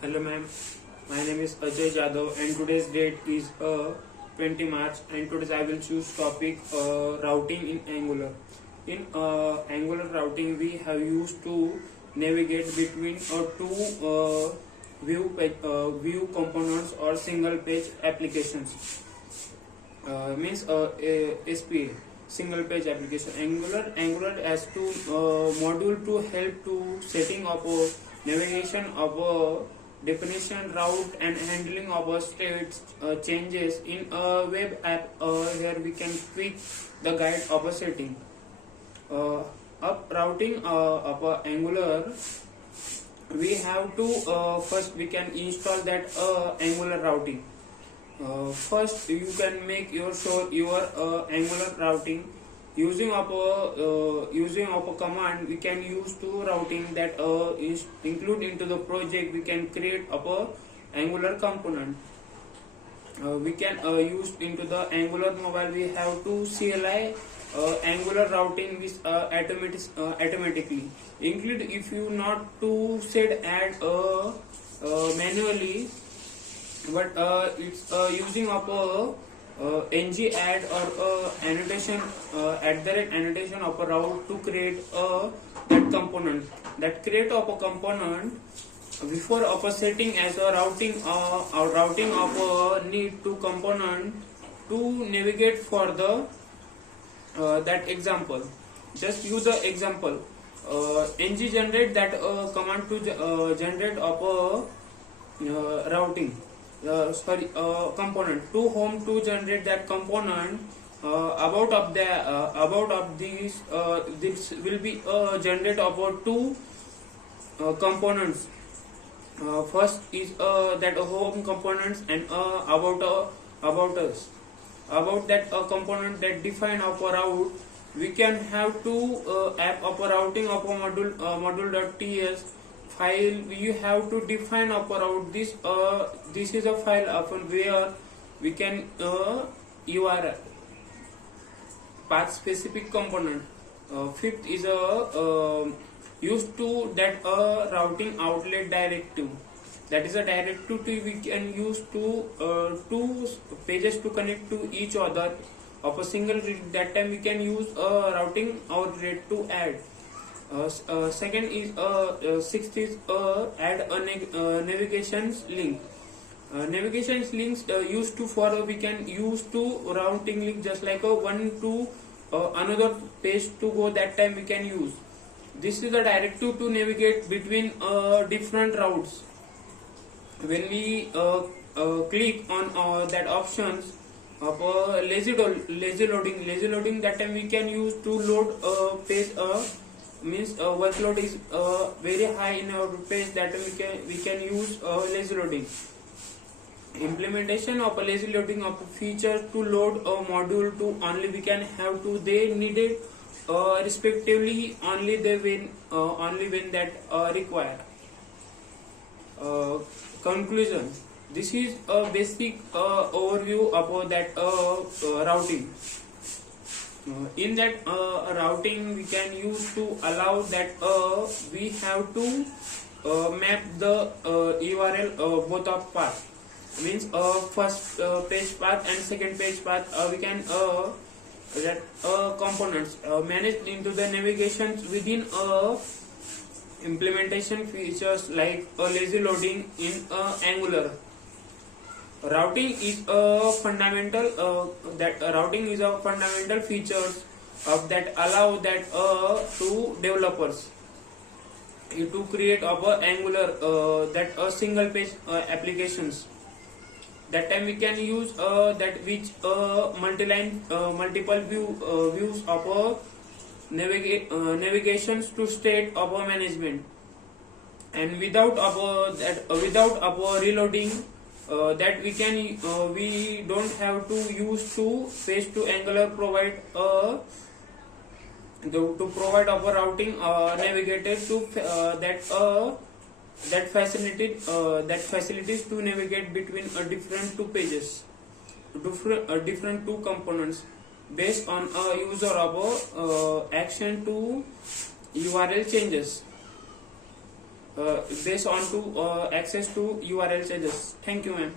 Hello ma'am, my name is Ajay Jadhav and today's date is 20 March and today I will choose topic routing in Angular. In Angular routing we have used to navigate between two view components or single page applications. Means SPA, single page application. Angular has two module to help to setting up a navigation of a definition route and handling of a state changes in a web app. Here we can tweak the guide of a setting. Up routing of Angular, we have to first we can install that Angular routing. First you can make your Angular routing using of a command. We can use to routing that is include into the project. We can create a Angular component. We can use into the Angular mobile. We have to CLI Angular routing with automatically include. If you not to set add manually, but it's using of a ng add or annotation annotation of a route to create that component. That create of a component before of a setting as a routing of a need to component to navigate for the that example. Just use the example. Ng generate that command to generate of a routing component to home to generate that component. About of these this will be generate about two components. First is that home components and about us. About that component that define of a route, we can have to app of a routing of a module.ts file. You have to define of a route. This is a file of where we can URL path specific component. Fifth is a used to that routing outlet directive. That is a directive we can use to two pages to connect to each other of a single read. That time we can use routing outlet to add. Second is sixth is add a navigations link. Navigations links used to for we can use to routing link, just like a one to another page to go. That time we can use. This is the directive to navigate between different routes. When we click on that options of lazy loading, that time we can use to load page. Means workload is very high in our page. That we can use lazy loading. Implementation of a lazy loading of a feature to load a module to only we can have to they needed respectively only when that required. Conclusion. This is a basic overview about that routing. In that routing we can use to allow that we have to map the URL both of path. Means first page path and second page path we can that components managed into the navigations within implementation features like lazy loading in Angular. Routing is a fundamental features of that allow that to developers to create of Angular that single page applications. That time we can use that which multiple views of navigations to state of management, and without reloading that we can we don't have to use to page to Angular provide to provide of a routing navigated to that facilities to navigate between different two pages, different two components based on a user of action to URL changes. this on to access to URL changes. Thank you, ma'am.